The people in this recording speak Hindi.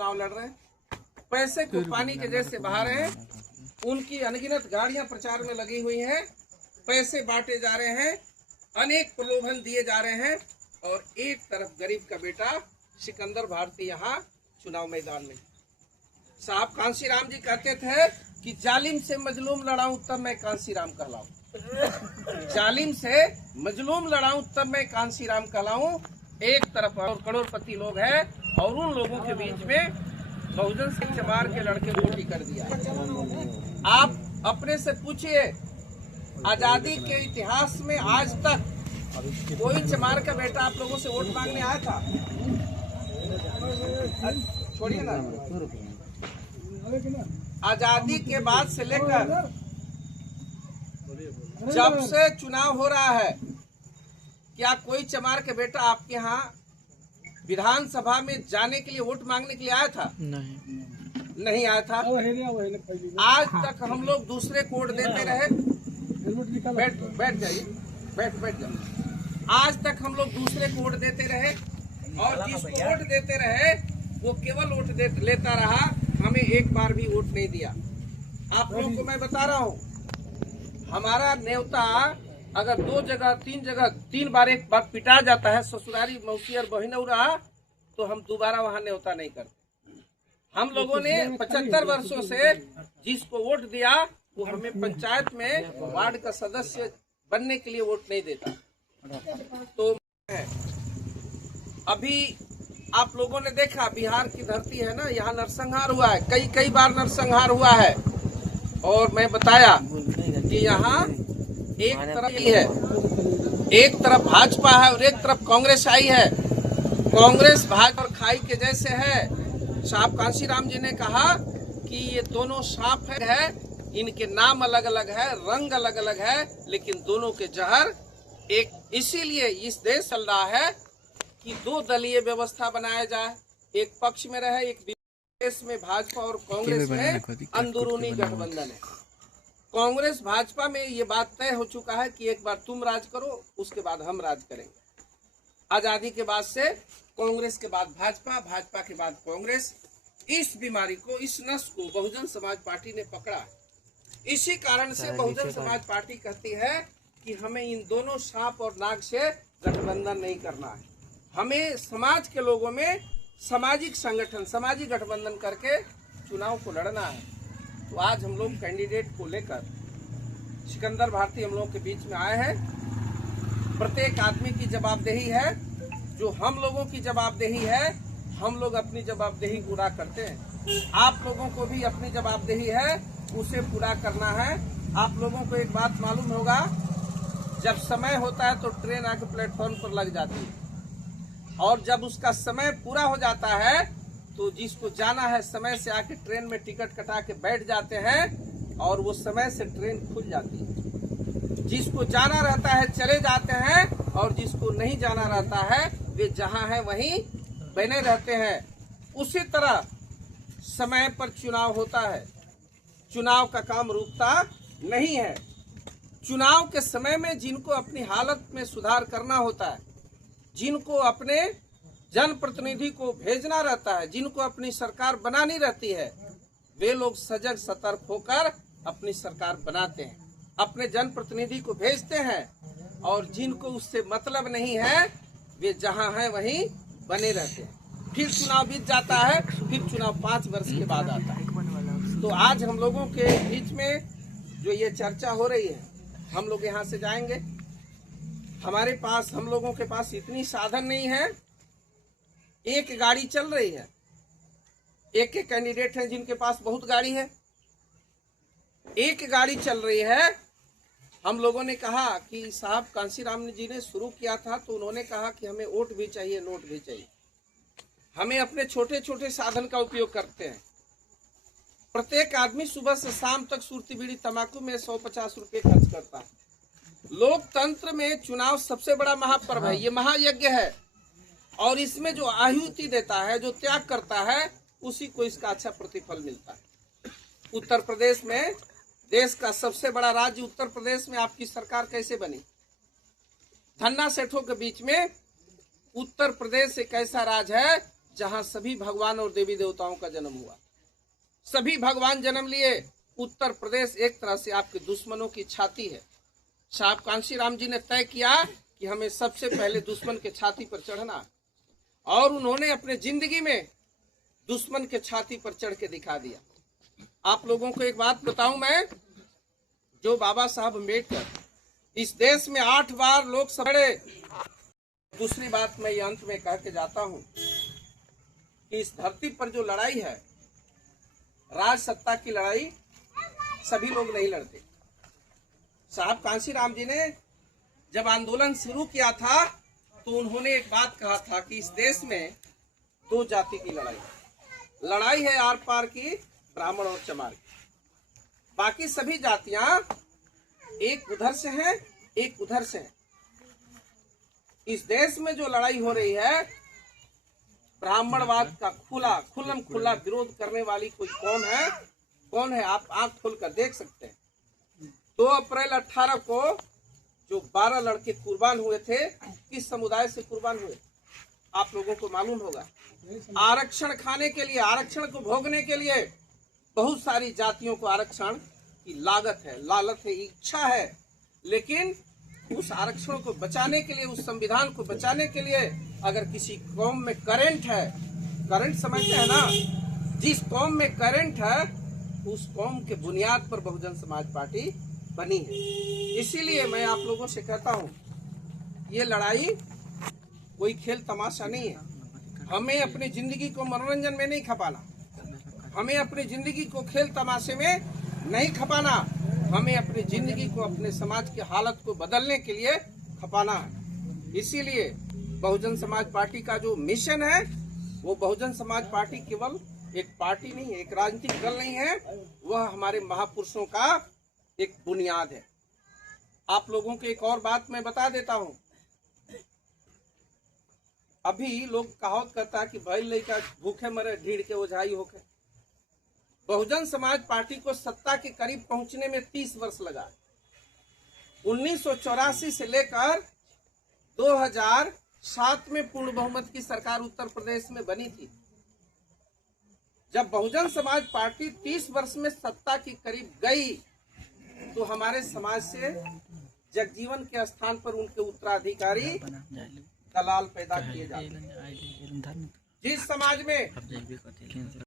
चुनाव लड़ रहे हैं, पैसे को पानी के जैसे बहा रहे हैं। उनकी अनगिनत गाड़ियां प्रचार में लगी हुई हैं, पैसे बांटे जा रहे हैं, अनेक प्रलोभन दिए जा रहे हैं, और एक तरफ गरीब का बेटा सिकंदर भारती यहाँ चुनाव मैदान में। साहब कांशीराम जी कहते थे कि जालिम से मजलूम लड़ाऊं तब मैं कांशीराम कहलाऊं। जालिम से मजलूम लड़ाऊं तब मैं कांशीराम कहलाऊं। एक तरफ और करोड़पति लोग हैं और उन लोगों के बीच में बहुजन से चमार के लड़के पोटी कर दिया। आप अपने से पूछिए, आजादी के इतिहास में आज तक कोई चमार का बेटा आप लोगों से वोट मांगने आया था? छोड़िए ना, आजादी के बाद से लेकर जब से चुनाव हो रहा है, क्या कोई चमार का बेटा आपके यहाँ विधानसभा में जाने के लिए वोट मांगने के लिए आया था? नहीं आया था। आज तक हम लोग दूसरे को वोट देते रहे। बैठ जाइए, बैठ जाइए। आज तक हम लोग दूसरे को वोट देते रहे, और जिसको वोट देते रहे वो केवल वोट लेता रहा, हमें एक बार भी वोट नहीं दिया। आप लोगों को मैं बता रहा हूँ, हमारा न्योता अगर 2 जगह 3 जगह 3 बार एक बार पिटा जाता है, ससुरारी मौसी और बहिनऊ रहा, तो हम दोबारा वहाँ न्योता नहीं करते। हम लोगों ने 75 वर्षों से जिसको वोट दिया वो हमें पंचायत में वार्ड का सदस्य बनने के लिए वोट नहीं देता। तो अभी आप लोगों ने देखा, बिहार की धरती है ना, यहाँ नरसंहार हुआ है, कई बार नरसंहार हुआ है। और मैं बताया कि यहाँ एक तरफ ही है, एक तरफ भाजपा है और एक तरफ कांग्रेस आई है। कांग्रेस भाजपा और खाई के जैसे है। साहब कांशीराम जी ने कहा कि ये दोनों सांप है, इनके नाम अलग अलग है, रंग अलग अलग है, लेकिन दोनों के जहर एक। इसीलिए इस देश चल रहा है कि 2 दलीय व्यवस्था बनाया जाए, एक पक्ष में रहे, एक देश में भाजपा और कांग्रेस में अंदरूनी गठबंधन है। कांग्रेस भाजपा में ये बात तय हो चुका है कि एक बार तुम राज करो, उसके बाद हम राज करेंगे। आजादी के बाद से कांग्रेस के बाद भाजपा, भाजपा के बाद कांग्रेस। इस बीमारी को, इस नस को बहुजन समाज पार्टी ने पकड़ा। इसी कारण से बहुजन समाज पार्टी कहती है कि हमें इन दोनों सांप और नाग से गठबंधन नहीं करना है। हमें समाज के लोगों में सामाजिक संगठन, सामाजिक गठबंधन करके चुनाव को लड़ना है। तो आज हम लोग कैंडिडेट को लेकर सिकंदर भारती हम लोगों के बीच में आए हैं। प्रत्येक आदमी की जवाबदेही है, जो हम लोगों की जवाबदेही है, हम लोग अपनी जवाबदेही पूरा करते हैं। आप लोगों को भी अपनी जवाबदेही है, उसे पूरा करना है। आप लोगों को एक बात मालूम होगा, जब समय होता है तो ट्रेन आके प्लेटफॉर्म पर लग जाती है, और जब उसका समय पूरा हो जाता है तो जिसको जाना है समय से आके ट्रेन में टिकट कटा के बैठ जाते हैं, और वो समय से ट्रेन खुल जाती है। जिसको जाना रहता है चले जाते हैं, और जिसको नहीं जाना रहता है वे जहां है वहीं बने रहते हैं। उसी तरह समय पर चुनाव होता है, चुनाव का काम रुकता नहीं है। चुनाव के समय में जिनको अपनी हालत में सुधार करना होता है, जिनको अपने जनप्रतिनिधि को भेजना रहता है, जिनको अपनी सरकार बनानी रहती है, वे लोग सजग सतर्क होकर अपनी सरकार बनाते हैं, अपने जनप्रतिनिधि को भेजते हैं। और जिनको उससे मतलब नहीं है वे जहां हैं वहीं बने रहते हैं। फिर चुनाव बीत जाता है, फिर चुनाव 5 वर्ष के बाद आता है। तो आज हम लोगों के बीच में जो ये चर्चा हो रही है, हम लोग यहाँ से जाएंगे। हमारे पास, हम लोगों के पास इतनी साधन नहीं है। एक गाड़ी चल रही है, एक कैंडिडेट हैं जिनके पास बहुत गाड़ी है, एक गाड़ी चल रही है। हम लोगों ने कहा कि साहब कांशीराम जी ने शुरू किया था तो उन्होंने कहा कि हमें वोट भी चाहिए, नोट भी चाहिए। हमें अपने छोटे छोटे साधन का उपयोग करते हैं। प्रत्येक आदमी सुबह से शाम तक सुर्ती बीड़ी तंबाकू में 150 रुपये खर्च करता है। लोकतंत्र में चुनाव सबसे बड़ा महापर्व है, ये महायज्ञ है, और इसमें जो आहुति देता है, जो त्याग करता है, उसी को इसका अच्छा प्रतिफल मिलता है। उत्तर प्रदेश में, देश का सबसे बड़ा राज्य उत्तर प्रदेश में आपकी सरकार कैसे बनी? धन्ना सेठों के बीच में उत्तर प्रदेश एक ऐसा राज्य है जहां सभी भगवान और देवी देवताओं का जन्म हुआ, सभी भगवान जन्म लिए। उत्तर प्रदेश एक तरह से आपके दुश्मनों की छाती है। साहब कांशीराम जी ने तय किया कि हमें सबसे पहले दुश्मन के छाती पर चढ़ना, और उन्होंने अपने जिंदगी में दुश्मन के छाती पर चढ़ के दिखा दिया। आप लोगों को एक बात बताऊं मैं, जो बाबा साहब अम्बेडकर इस देश में 8 बार लोकसभा लड़े। दूसरी बात मैं ये अंत में कह के जाता हूं कि इस धरती पर जो लड़ाई है, राज सत्ता की लड़ाई सभी लोग नहीं लड़ते। साहब कांशीराम जी ने जब आंदोलन शुरू किया था तो उन्होंने एक बात कहा था कि इस देश में 2 जाति की लड़ाई है, आर पार की, ब्राह्मण और चमार की। बाकी सभी जातियां एक उधर से हैं, एक उधर से हैं। इस देश में जो लड़ाई हो रही है, ब्राह्मणवाद का खुल्लम खुल्ला विरोध करने वाली कोई कौन है? आप आंख खोलकर देख सकते हैं। 2 अप्रैल 18 को जो 12 लड़के कुर्बान हुए थे, किस समुदाय से कुर्बान हुए आप लोगों को मालूम होगा। आरक्षण खाने के लिए, आरक्षण को भोगने के लिए बहुत सारी जातियों को आरक्षण की लागत है, लालच है, इच्छा है, लेकिन उस आरक्षण को बचाने के लिए, उस संविधान को बचाने के लिए अगर किसी कौम में करंट है, करंट समझते हैं ना, जिस कौम में करंट है उस कौम के बुनियाद पर बहुजन समाज पार्टी बनी है। इसीलिए मैं आप लोगों से कहता हूं, ये लड़ाई कोई खेल तमाशा नहीं है। हमें अपनी जिंदगी को मनोरंजन में नहीं खपाना, हमें अपनी जिंदगी को खेल तमाशे में नहीं खपाना, हमें अपनी जिंदगी को, अपने समाज की हालत को बदलने के लिए खपाना है। इसीलिए बहुजन समाज पार्टी का जो मिशन है, वो बहुजन समाज पार्टी केवल एक पार्टी नहीं है, एक राजनीतिक दल नहीं है, वह हमारे महापुरुषों का एक बुनियाद है। आप लोगों को एक और बात मैं बता देता हूं। अभी लोग कहावत करता है कि भाई लड़का भूखे मरे ढीढ़ के ओझाई होके। बहुजन समाज पार्टी को सत्ता के करीब पहुंचने में 30 वर्ष लगा। 1984 से लेकर 2007 में पूर्ण बहुमत की सरकार उत्तर प्रदेश में बनी थी। जब बहुजन समाज पार्टी 30 वर्ष में सत्ता के करीब गई तो हमारे समाज से जगजीवन के स्थान पर उनके उत्तराधिकारी दलाल पैदा किए जाते। जिस समाज में